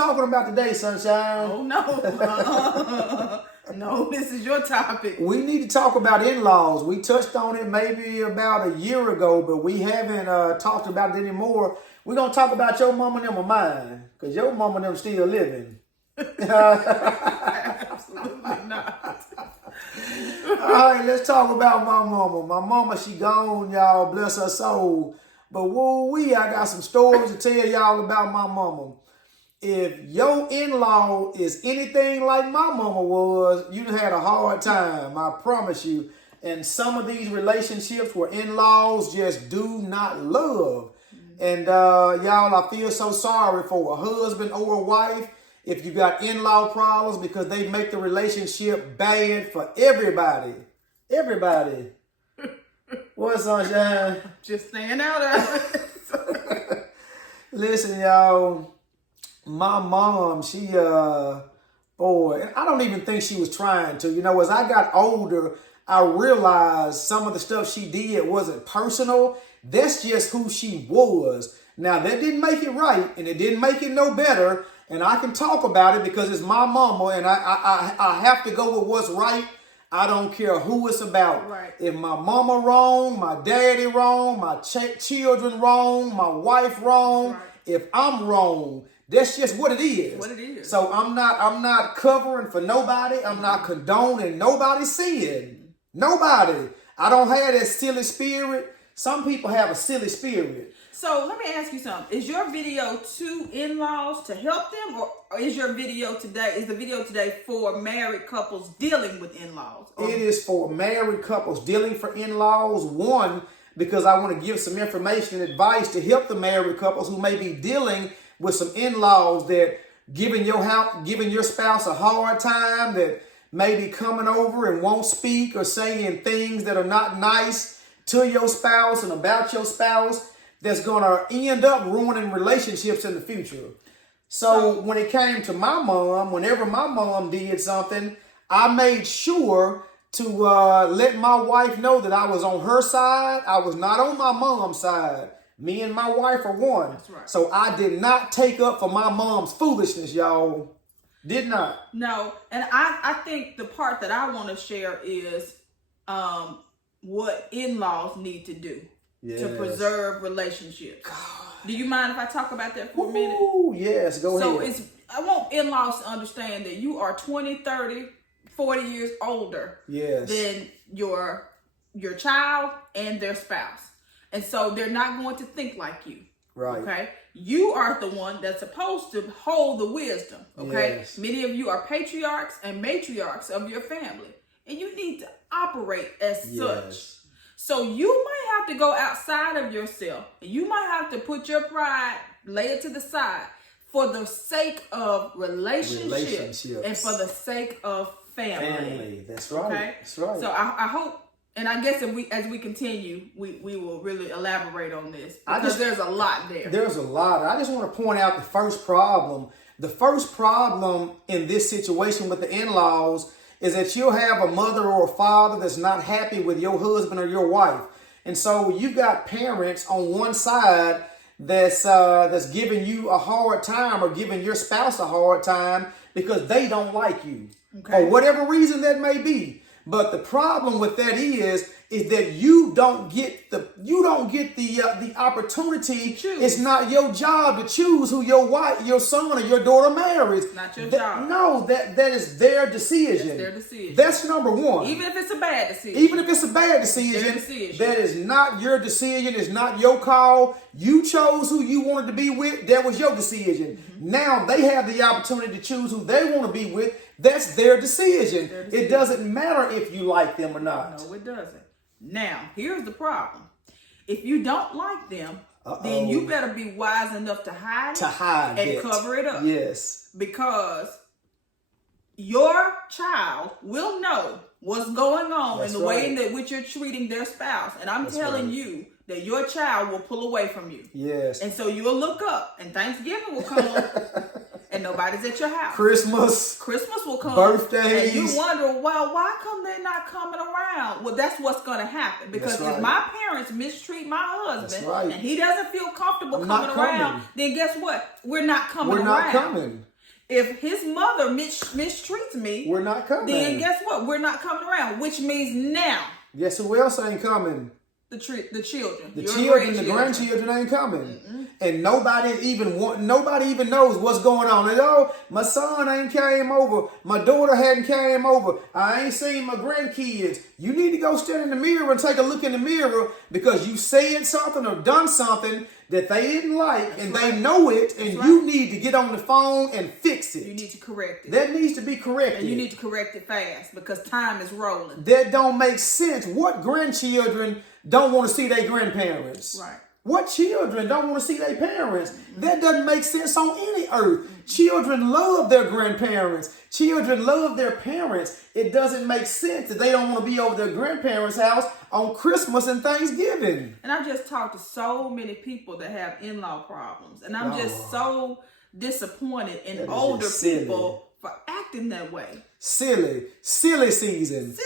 talking about today, Sunshine? Oh, no. No, this is your topic. We need to talk about in-laws. We touched on it maybe about a year ago, but we haven't talked about it anymore. We're going to talk about your mama and them or mine, because your mama and them still living. Absolutely not. All right, let's talk about my mama. My mama, she gone, y'all. Bless her soul. But woo-wee, I got some stories to tell y'all about my mama. If your in-law is anything like my mama was, you had a hard time, I promise you. And some of these relationships where in-laws just do not love. And y'all, I feel so sorry for a husband or a wife if you got in-law problems, because they make the relationship bad for everybody. Everybody. What, Sunshine? Just staying out of it. Listen, y'all. My mom, she, boy, I don't even think she was trying to. You know, as I got older, I realized some of the stuff she did wasn't personal. That's just who she was. Now, that didn't make it right, and it didn't make it no better. And I can talk about it because it's my mama, and I have to go with what's right. I don't care who it's about. Right. If my mama wrong, my daddy wrong, my children wrong, my wife wrong, Right. if I'm wrong, that's just what it is. What it is. So I'm not covering for nobody. I'm not condoning nobody's sin. Nobody. I don't have that silly spirit. Some people have a silly spirit. So let me ask you something. Is your video to in-laws to help them, or is the video today for married couples dealing with in-laws? It is for married couples dealing for in-laws. One, because I want to give some information and advice to help the married couples who may be dealing with some in-laws that giving your spouse a hard time, that may be coming over and won't speak or saying things that are not nice to your spouse and about your spouse, that's going to end up ruining relationships in the future. So when it came to my mom, whenever my mom did something, I made sure to let my wife know that I was on her side. I was not on my mom's side. Me and my wife are one. That's right. So I did not take up for my mom's foolishness, y'all. Did not. No, and I think the part that I want to share is what in-laws need to do to preserve relationships. God. Do you mind if I talk about that for a minute? Ooh, yes, go ahead. So I want in-laws to understand that you are 20, 30, 40 years older than your child and their spouse. And so they're not going to think like you. Right. Okay. You are the one that's supposed to hold the wisdom. Okay. Yes. Many of you are patriarchs and matriarchs of your family, and you need to operate as such. So you might have to go outside of yourself, and you might have to put your pride, lay it to the side for the sake of relationships. And for the sake of family. That's right. Okay. That's right. So I hope. And I guess as we continue, we will really elaborate on this, because there's a lot there. There's a lot. I just want to point out the first problem. The first problem in this situation with the in-laws is that you'll have a mother or a father that's not happy with your husband or your wife. And so you got parents on one side that's giving you a hard time, or giving your spouse a hard time because they don't like you. For whatever reason that may be. But the problem with that is that you don't get the opportunity. It's not your job to choose who your wife, your son, or your daughter marries. It's not your job. No, that is their decision. That's their decision. That's number one. Even if it's a bad decision. Their decision. That is not your decision. It's not your call. You chose who you wanted to be with. That was your decision. Mm-hmm. Now they have the opportunity to choose who they want to be with. That's their decision. It doesn't matter if you like them or not. No, it doesn't. Now, here's the problem. If you don't like them, then you better be wise enough to hide it. Cover it up. Yes. Because your child will know what's going on in the way in which you're treating their spouse. And I'm telling you that your child will pull away from you. Yes. And so you'll look up, and Thanksgiving will come. and nobody's at your house. Christmas will come. Birthdays. And you wonder, well, why come they're not coming around? Well, that's what's going to happen. Because if my parents mistreat my husband and he doesn't feel comfortable coming around, then guess what? We're not coming around. We're not coming. If his mother mistreats me, we're not coming. Then guess what? We're not coming around, which means now. Guess who else ain't coming? The children. The grandchildren ain't coming. Mm-mm. And nobody even knows what's going on. And, oh, my son ain't came over. My daughter hadn't came over. I ain't seen my grandkids. You need to go stand in the mirror and take a look in the mirror because you said something or done something that they didn't like. That's and right. They know it. And you need to get on the phone and fix it. You need to correct it. That needs to be corrected. And you need to correct it fast because time is rolling. That don't make sense. What grandchildren don't want to see their grandparents? Right. What children don't want to see their parents? Mm-hmm. That doesn't make sense on any earth. Mm-hmm. Children love their grandparents. Children love their parents. It doesn't make sense that they don't want to be over their grandparents' house on Christmas and Thanksgiving. And I've just talked to so many people that have in-law problems. And I'm just so disappointed in older people for acting that way. Silly season.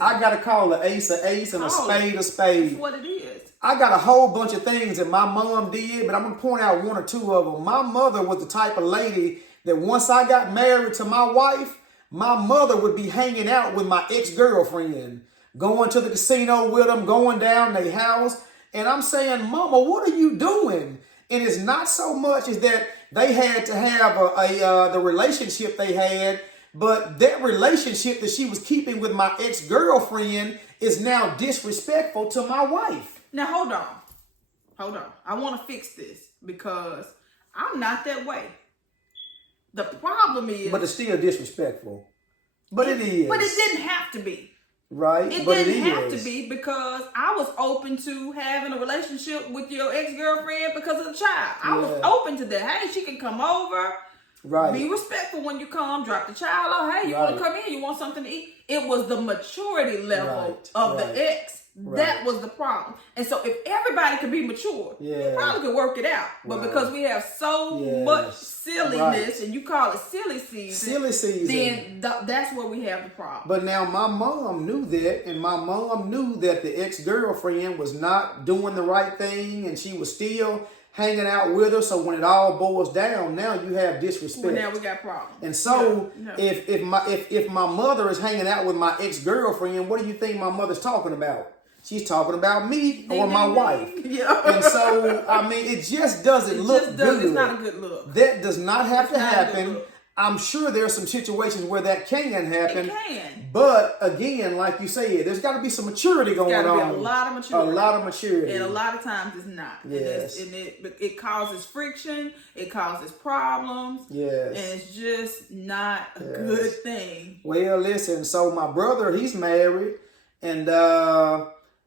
I got to call an ace and a spade a spade. That's what it is. I got a whole bunch of things that my mom did, but I'm going to point out one or two of them. My mother was the type of lady that once I got married to my wife, my mother would be hanging out with my ex-girlfriend, going to the casino with them, going down their house. And I'm saying, Mama, what are you doing? And it's not so much as that they had to have the relationship they had, but that relationship that she was keeping with my ex-girlfriend is now disrespectful to my wife. Now, hold on. I want to fix this because I'm not that way. The problem is... But it's still disrespectful. But it is. But it didn't have to be. Right? It didn't have to be because I was open to having a relationship with your ex-girlfriend because of the child. I was open to that. Hey, she can come over. Right. Be respectful when you come. Drop the child off. Hey, you want to come in? You want something to eat? It was the maturity level of the ex. That was the problem. And so if everybody could be mature, we probably could work it out. But because we have so much silliness, and you call it silly season, then that's where we have the problem. But now my mom knew that, and my mom knew that the ex-girlfriend was not doing the right thing, and she was still hanging out with her. So when it all boils down, now you have disrespect. Well, now we got problems. And so if my mother is hanging out with my ex-girlfriend, what do you think my mother's talking about? She's talking about me or my wife. Yeah. And so, I mean, it just doesn't look good. It's not a good look. That does not have to happen. I'm sure there are some situations where that can happen. It can. But again, like you said, there's got to be some maturity going on. There's got to be a lot of maturity. A lot of maturity. And a lot of times it's not. Yes. And it causes friction. It causes problems. Yes. And it's just not a good thing. Well, listen, so my brother, he's married. And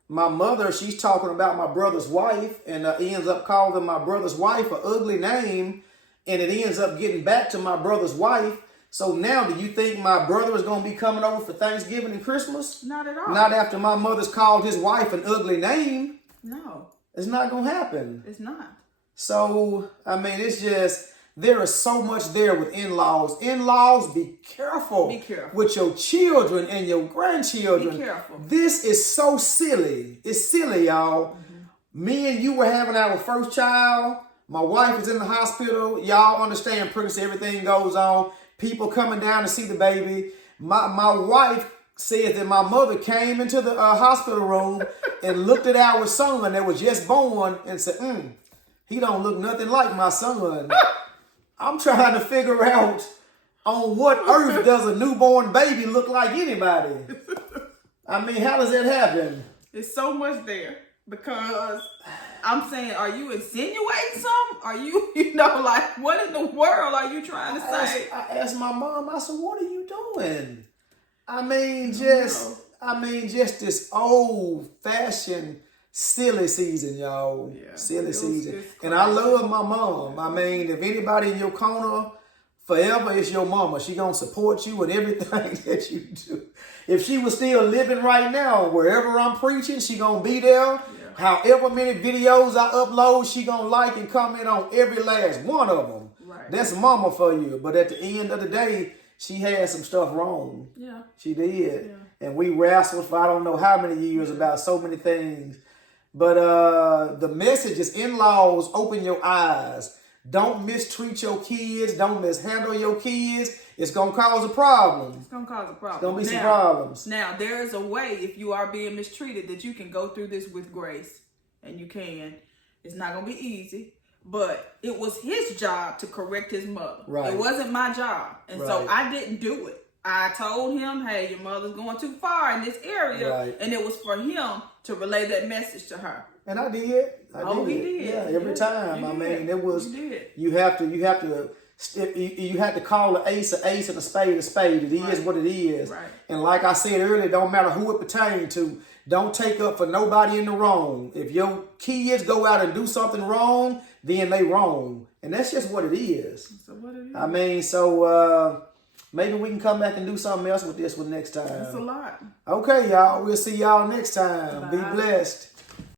my mother, she's talking about my brother's wife. And ends up calling my brother's wife an ugly name. And it ends up getting back to my brother's wife. So now, do you think my brother is going to be coming over for Thanksgiving and Christmas? Not at all. Not after my mother's called his wife an ugly name. No. It's not going to happen. It's not. So, I mean, it's just, there is so much there with in-laws. In-laws, be careful. Be careful. With your children and your grandchildren. Be careful. This is so silly. It's silly, y'all. Mm-hmm. Me and you were having our first child. My wife is in the hospital. Y'all understand pregnancy, everything goes on. People coming down to see the baby. My wife said that my mother came into the hospital room and looked at our son that was just born and said, he don't look nothing like my son. I'm trying to figure out on what earth does a newborn baby look like anybody? I mean, how does that happen? There's so much there because... I'm saying, are you insinuating something? Are you, like, what in the world are you trying to say? I asked my mom, I said, what are you doing? I mean, just this old-fashioned silly season, y'all. Yeah, silly season. And I love my mom. I mean, if anybody in your corner, forever is your mama. She gonna support you in everything that you do. If she was still living right now, wherever I'm preaching, she gonna be there. Yeah. However many videos I upload, she gonna like and comment on every last one of them. Right. That's mama for you. But at the end of the day, she had some stuff wrong. Yeah. She did. Yeah. And we wrestled for I don't know how many years about so many things. But the message is, in-laws, open your eyes. Don't mistreat your kids. Don't mishandle your kids. It's going to cause a problem. It's going to cause a problem. It's going to be some problems. Now, there is a way, if you are being mistreated, that you can go through this with grace. And you can. It's not going to be easy. But it was his job to correct his mother. Right. It wasn't my job. And so I didn't do it. I told him, hey, your mother's going too far in this area. Right. And it was for him to relay that message to her. And I did. He did. Yeah, every time. I mean, it was. You have to call an ace and a spade a spade. It is what it is. Right. And like I said earlier, it don't matter who it pertains to. Don't take up for nobody in the wrong. If your kids go out and do something wrong, then they wrong. And that's just what it is. So what it is. I mean, so maybe we can come back and do something else with this one next time. It's a lot. Okay, y'all. We'll see y'all next time. Bye. Be blessed.